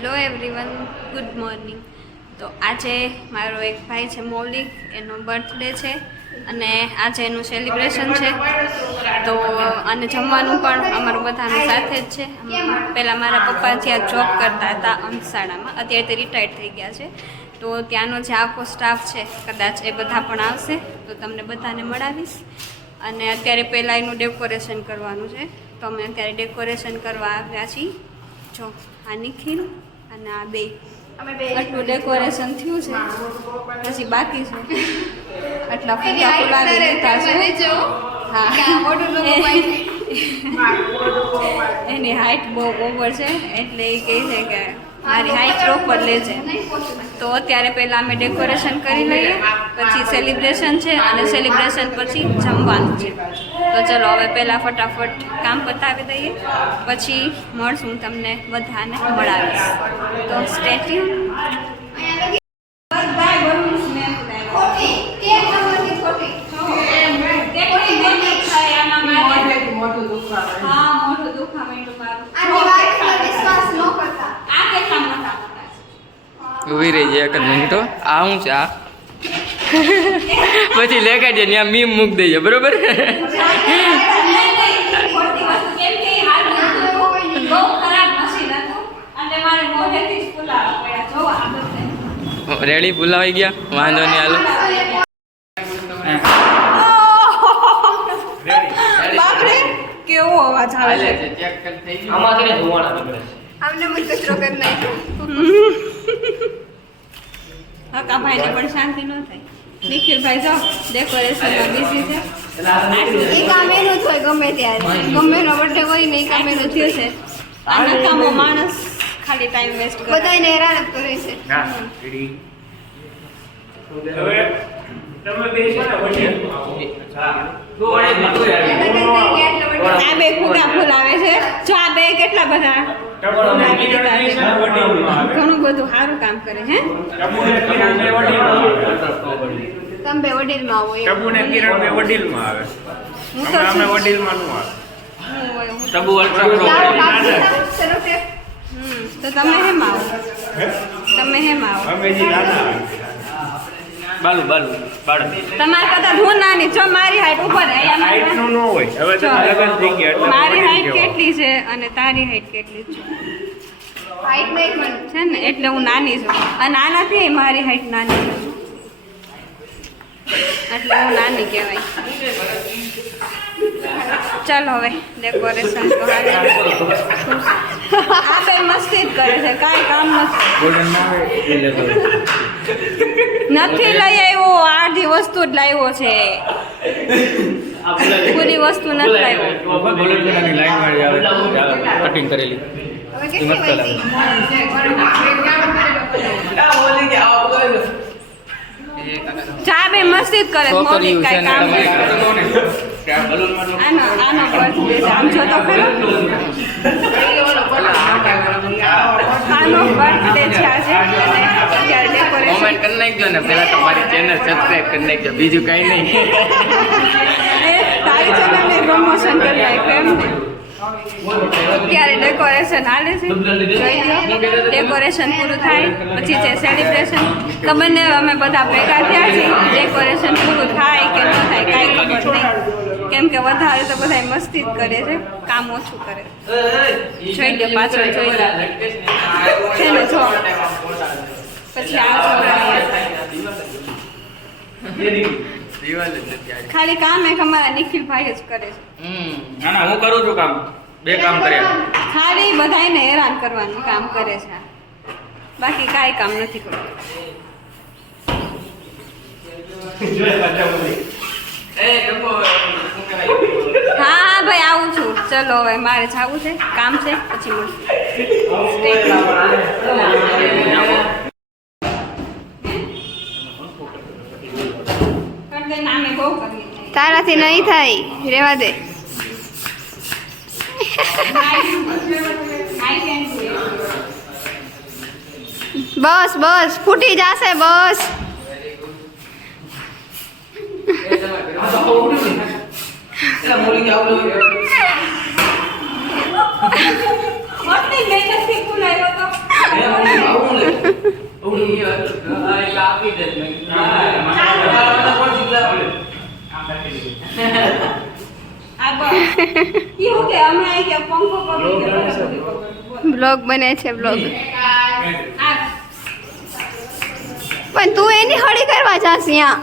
Hello everyone, good morning. તો આજે મારો એક ભાઈ છે મૌલિક, એનો બર્થડે છે અને આજે એનું સેલિબ્રેશન છે. તો અને જમવાનું પણ અમારું બધાનું સાથે જ છે. પહેલાં મારા પપ્પા જ્યાં જોબ કરતા હતા અંશાળામાં, અત્યારે તે રિટાયર્ડ થઈ ગયા છે. તો ત્યાંનો જે આખો સ્ટાફ છે કદાચ એ બધા પણ આવશે, તો તમને બધાને મળાવીશ. અને અત્યારે પહેલાં એનું ડેકોરેશન કરવાનું છે, તો અમે અત્યારે ડેકોરેશન કરવા આવ્યા છીએ. જો આ નિખિલ અને આ બે આટલું ડેકોરેશન થયું છે, પછી બાકી છે આટલા ફૂલા ફુલાવી લીધા છે. હા, એની હાઈટ બહુ ઓવર છે, એટલે એ કહે છે કે મારી હાઈટ પ્રોપર લેજે. તો અત્યારે પહેલાં અમે ડેકોરેશન કરી લઈએ, પછી સેલિબ્રેશન છે અને સેલિબ્રેશન પછી જમવાનું છે. તો ચલો હવે પહેલાં ફટાફટ કામ પતાવી દઈએ, પછી મળશું તમને બધાને મળાવીશ. તો સ્ટે ટ્યુન. ઉભી રહી જાય એક જ મિનિટ. આ હું છે આ પછી લેખાઈ જાય ત્યાં મીમ મૂકી દઈએ, બરોબર? રેડી, ભૂલાવાઈ ગયા, વાંધો નહીં, હાલો. કેવો અવાજ આવે છે? કાકાભાઈને પણ શાંતિ ન થાય. નિખિલભાઈ જો ડેકોરેશનમાં બિઝી છે. એ કામ એનું જ હોય ગમે ત્યારે, ગમે એનો બર્થડે હોય ને એ કામ એનું થયું છે. આ નકામો માણસ ખાલી ટાઈમ વેસ્ટ કરે, બધાને હેરાન જ કરે છે. આ બે ફૂગા ફૂલ આવે છે. જો આ બે કેટલા બધા ઘણું બધું સારું કામ કરે છે. તમે બે વડીલમાં આવો. વડીલમાં આવે, હું તો વડીલમાં નું આવે. તો તમે હેમ આવો, તમે હેમ આવો. બાલુ બાલુ બાળક તમારા કરતા હું નાની છો. મારી હાઈટ ઉપર હાઈટ નું ન હોય. હવે તો લગન થઈ ગયા, મારી હાઈટ કેટલી છે અને તારી હાઈટ કેટલી છે? હાઈટ નહીં છે ને, એટલે હું નાની છું. અને આનાથી મારી હાઈટ નાની છે, એટલે હું નાની કહેવાય. ચાલો હવે ડેકોરેશન તો હાલે. આ બે મસ્તી જ કરે છે, કાંઈ કામ નથી લઈ આવ્યો. અડધી વસ્તુ જ લાવ્યો છે, પૂરી વસ્તુ નથી લાવ્યો. કટિંગ કરેલી ચા બે મસ્તી જ કરે. મૌલિક કાંઈ કામ નથી. આનો બર્થડે છે, આમ જો તો ખરો. આનો બર્થડે છે આજે, અને અત્યારે ડેકોરેશન. કોમેન્ટ કરી નાખજો ને, પહેલા તમારી ચેનલ સબસ્ક્રાઇબ કરી નાખજો, બીજું કઈ નહીં. તારી ચેનલને પ્રમોશન કરી નાખ્યું એમ ને. અત્યારે ડેકોરેશન હાલે છે, ડેકોરેશન પૂરું થાય પછી છે સેલિબ્રેશન. ખબર ને અમે બધા ભેગા થયા છીએ, ડેકોરેશન પૂરું થાય કે ન થાય કાંઈ ખબર નહીં, કેમ કે વધારે તો બધા મસ્તી જ કરે છે, કામ ઓછું કરે. જોઈ લે પાછળ, જોઈ લે છે ને, જો પછી આ ખાલી કામ એક અમારા નિખિલભાઈ જ કરે છે. ના હું કરું છું કામ, બે કામ કર્યા. ખાલી બધાને હેરાન કરવાનું કામ કરે છે, બાકી કાંઈ કામ નથી કરતું. હા ભાઈ આવું છું. ચલો હવે મારે જવું છે, કામ છે, પછી મળશું. તારાથી નહીં થાય, રેવા દે. બસ બસ ફૂટી જશે બસ. મોટી મહેનતથી ફૂલાયો તો આપી દે બ્લોગ બને છે બ્લોગ. પણ તું એની હળી કરવા જાસ અહીંયા.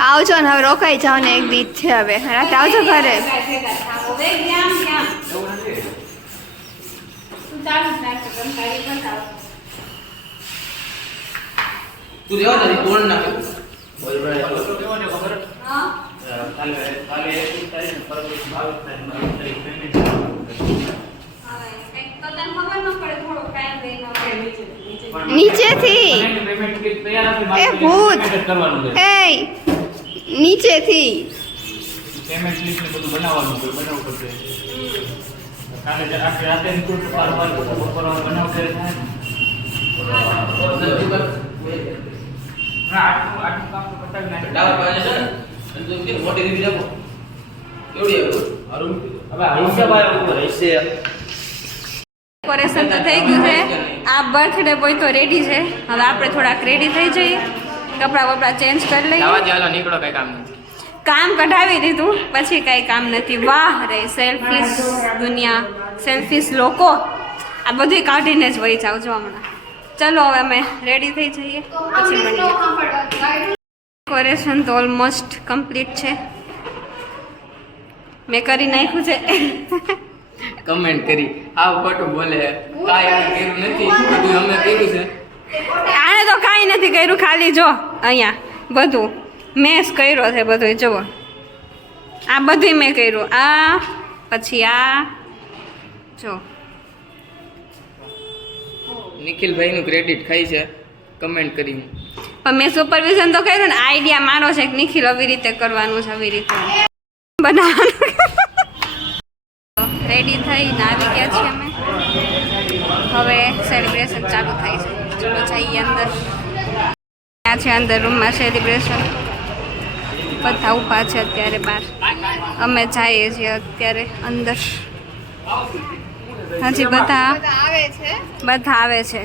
આવજો ને હવે રોકાઈ જાઓ ને એક દીધ છે હવે રાતે આવજો ઘરે. તું દેવા તારી કોણ નાખે નીચેથી એ ભૂત એ નીચેથી પેમેન્ટ લિસ્ટ ને બધું બનાવવાનું છે બનાવવું પડશે કાલે આખી રાતે બનાવશે ડેકોરેશન તો થઈ ગયું છે. આ બર્થડે બોય તો રેડી છે. હવે આપણે થોડાક રેડી થઈ જઈએ, કપડાં વપડા ચેન્જ કરી લઈએ. ચાલો નીકળો કઈ કામ નથી. કામ કઢાવી દીધું પછી કાંઈ કામ નથી. વાહ રે સેલ્ફીસ દુનિયા, સેલ્ફીસ લોકો, આ બધું કાઢીને જ વહી જાવ છો હમણાં. ચલો હવે અમે રેડી થઈ જઈએ પછી મળીએ. ડેકોરેશન તો ઓલમોસ્ટ કમ્પ્લીટ છે. મેં કરી નાખ્યું છે. કમેન્ટ કરી આ ખોટું બોલે કાંઈ કર્યું નથી બધું અમે કર્યું છે. આને તો કાંઈ નથી કર્યું, ખાલી જો અહીંયા બધું મેં જ કર્યો છે બધું. જુઓ આ બધું મેં કર્યું. આ પછી આ જો નિખિલભાઈ નું ક્રેડિટ ખાઈ છે કમેન્ટ કરી. પણ મેં સુપરવિઝન તો કર્યું ને. આઈડિયા મારો છે કે નિખિલ આવી રીતે કરવાનું છે, આવી રીતે બનાવવાનું. રેડી થઈને આવી ગયા છીએ અમે. હવે સેલિબ્રેશન ચાલુ થાય છે. ચલો જઈએ અંદર. ત્યાં છે અંદર રૂમમાં સેલિબ્રેશન. બધા ઊભા છે અત્યારે બહાર. અમે જઈએ છીએ અત્યારે અંદર. હજી બધા આવે છે.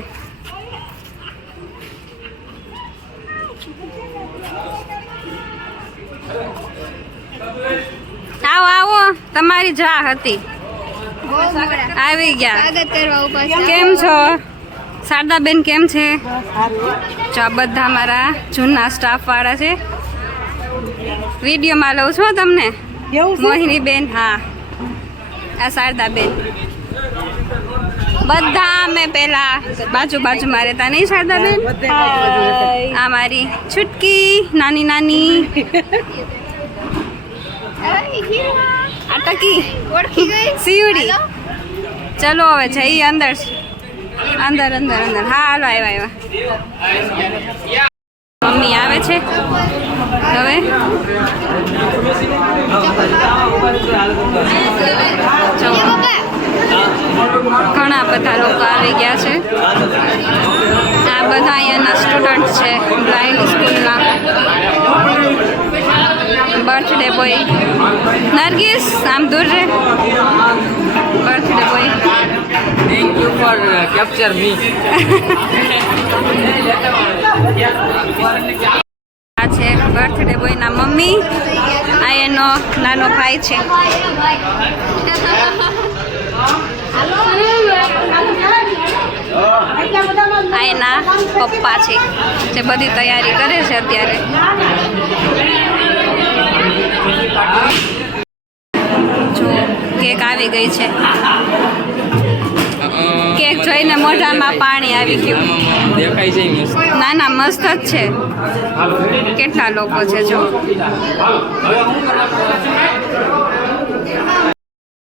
આવો આવો, તમારી જ રાહ હતી. આવી ગયા. કેમ છો શારદાબેન? કેમ છે? જો આ બધા મારા જૂના સ્ટાફ વાળા છે. વિડીયોમાં લઉં છું તમને. મોહિનીબેન, હા આ શારદાબેન. બધા અમે પેલા બાજુમાં રહેતા નહીં શારદાબેન? આ મારી છુટકી નાની નાની અટકી ઓળખી ગઈ સીવડી. ચલો હવે જઈએ અંદર. હા હાલો આવ્યા. મમ્મી આવે છે હવે. ઘણા બધા લોકો આવી ગયા છે. આ બધા અહીંયાના સ્ટુડન્ટ છે બ્લાઇન્ડ સ્કૂલના. બર્થડે બોય નરગીસ, આમ દૂર રહે. Birthday boy, thank you for capture me. આ છે બર્થડે બોયના મમ્મી. આ એનો નાનો ભાઈ છે. આ એના પપ્પા છે જે બધી તૈયારી કરે છે અત્યારે. જો કેક આવી ગઈ છે. કેક જોઈને મોઢામાં પાણી આવી ગયું. દેખાય છે મસ્ત. ના ના મસ્ત જ છે. કેટલા લોકો છે જો.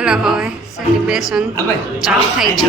ચાલો હવે સેલિબ્રેશન ચાલુ થાય છે.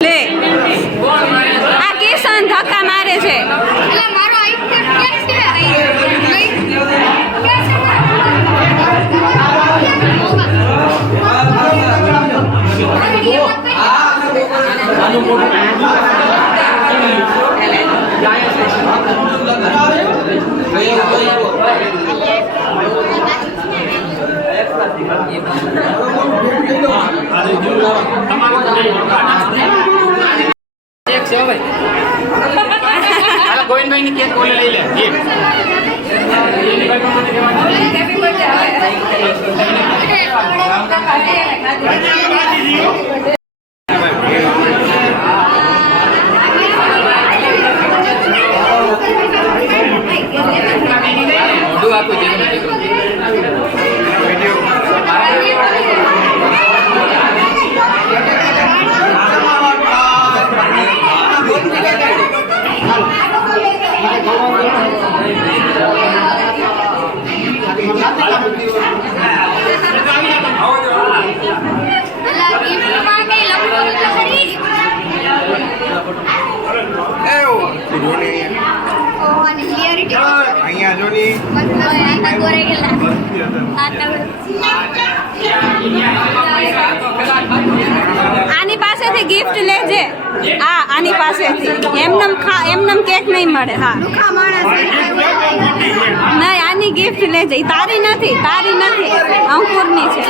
લે આ કિશન ધક્કા મારે છે. ગોવિંદભાઈ ની કેક કોલે લઈ લે અહીંયા જો ની આની પાસેથી ગિફ્ટ લેજે આની પાસેથી એમનેમ કેક નહીં મળે હા નહીં આની ગિફ્ટ લેજે ઈ તારી નથી અંકુરની છે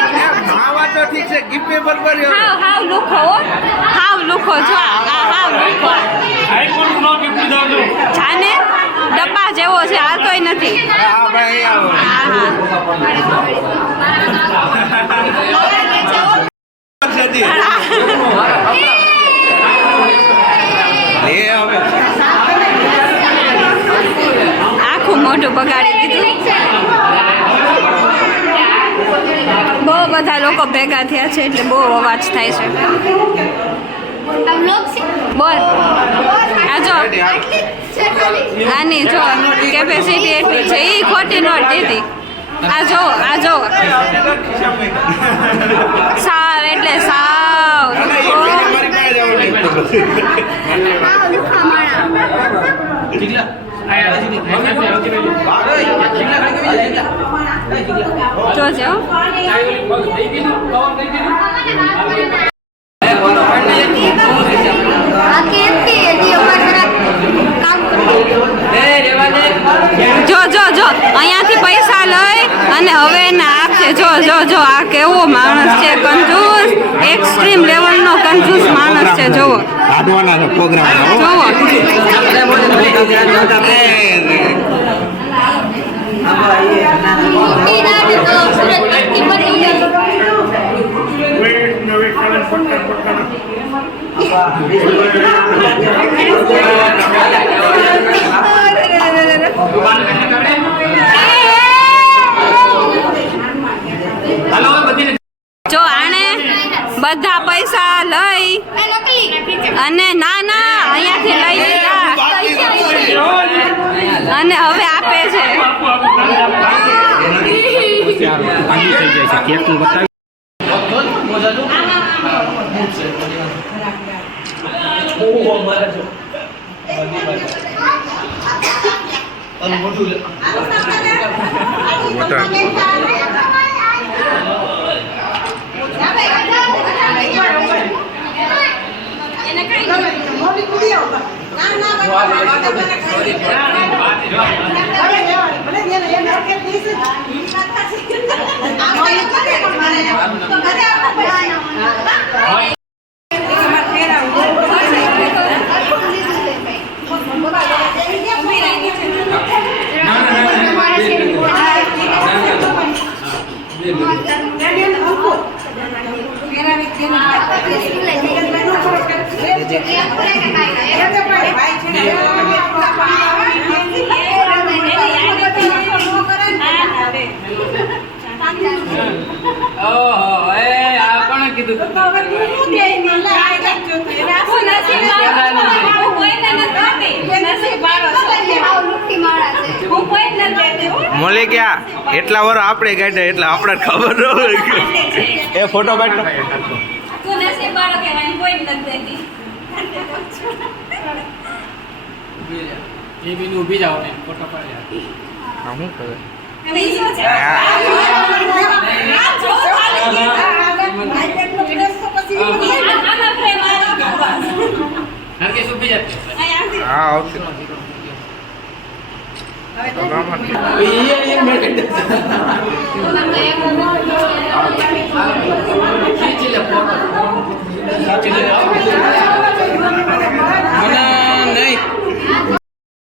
હાવ લુખો જો હાવ લુખો જાને ડબ્બા જેવો છે હાલતોય નથી આખું મોઢું બગાડી દીધું બહુ બધા લોકો ભેગા થયા છે એટલે બહુ અવાજ થાય છે બોલ આ જો આની જો કેપેસિટી એટલી છે એ ખોટી નોટ દીધી આ જો સાવ એટલે સાવ જોજો જો અહીંયાથી પૈસા લઈ અને હવે એને આપશે જો આ કેવો માણસ છે કંજૂસ એક્સ્ટ્રીમ લેવલનો કંજૂસ માણસ છે જોવો જો આણે બધા પૈસા લઈ અને ના અહીંયાથી લઈ લીધા અને હવે આપે છે મોલે ક્યાં એટલા વાર આપણે કાઢ્યા એટલે આપણે ખબર ન હોય એ ફોટો કાઢો એ બીનું ઊભી જાવ ને ફોટો પાડી શું કરે હા ઓકે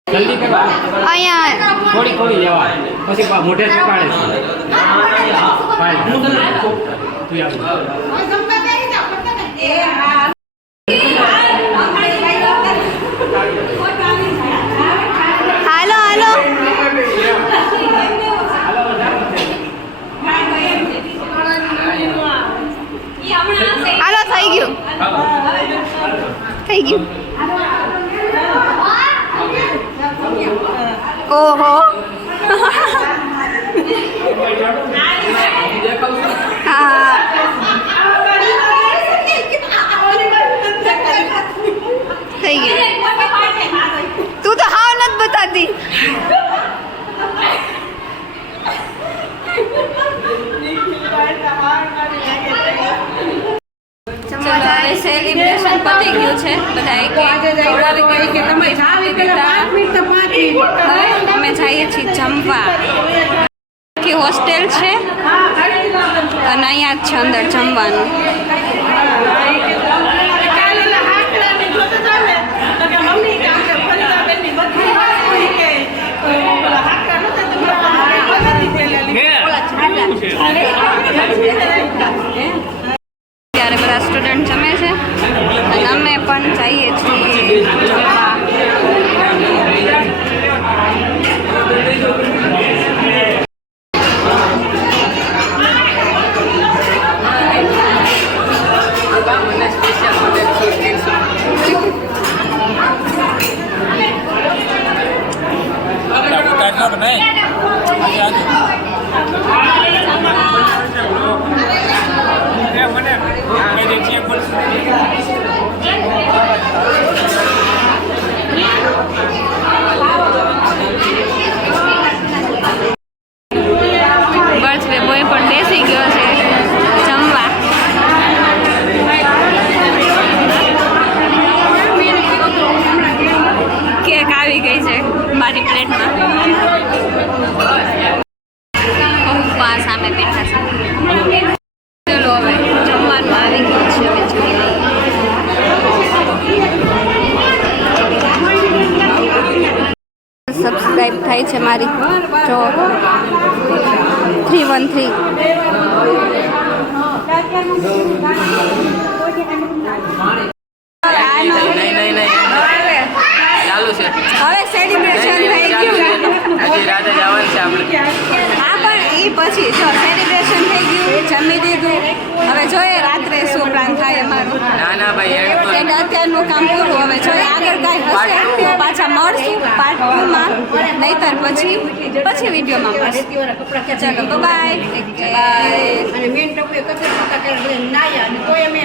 જલ્દી કરવા અહીંયા થોડી થોડી જવા પછી મોઢે ચપાડે હાલો હાલો હાલો થઈ ગયું થઈ ગયું ઓહો હા થઈ ગયું તું તો હાવ નથી બતાતી સેલિબ્રેશન પતી ગયું છે બધા ખવડાવી કે તમે હવે અમે જઈએ છીએ જમવા કે હોસ્ટેલ છે અને અહીંયા જ છે અંદર જમવાનું ત્યારે બધા સ્ટુડન્ટ જમે છે અને અમે પણ જઈએ છીએ જમવા બર્થડે બોય પણ બેસી ગયો છે જમવા કેક આવી ગઈ છે મારી પ્લેટમાં પપ્પા સામે બેઠા છે ચલો હવે જમવાનું આવી ગયું છે હવે જમી લઈએ સબસ્ક્રાઈબ થાય છે મારી જો 313 ચાલુ છે હવે સેલિબ્રેશન થઈ ગયું આજે રાતે જવાનું છે આપણે હા પણ એ પછી જો સેલિબ્રેશન થઈ ગયું જમી દીધું હવે જોઈએ રાત્રે શું પ્લાન થાય અમારું ના ભાઈ એટલે અત્યારનું કામ પૂરું હવે જોઈએ આગળ કાંઈ હશે તો પાછા મળશું પાર્ટ 2 માં નહીતર પછી વિડીયોમાં મળશું ચલો બાય અને મેન ટપુ કચરો કરતા કરે નાયા અને તોય અમે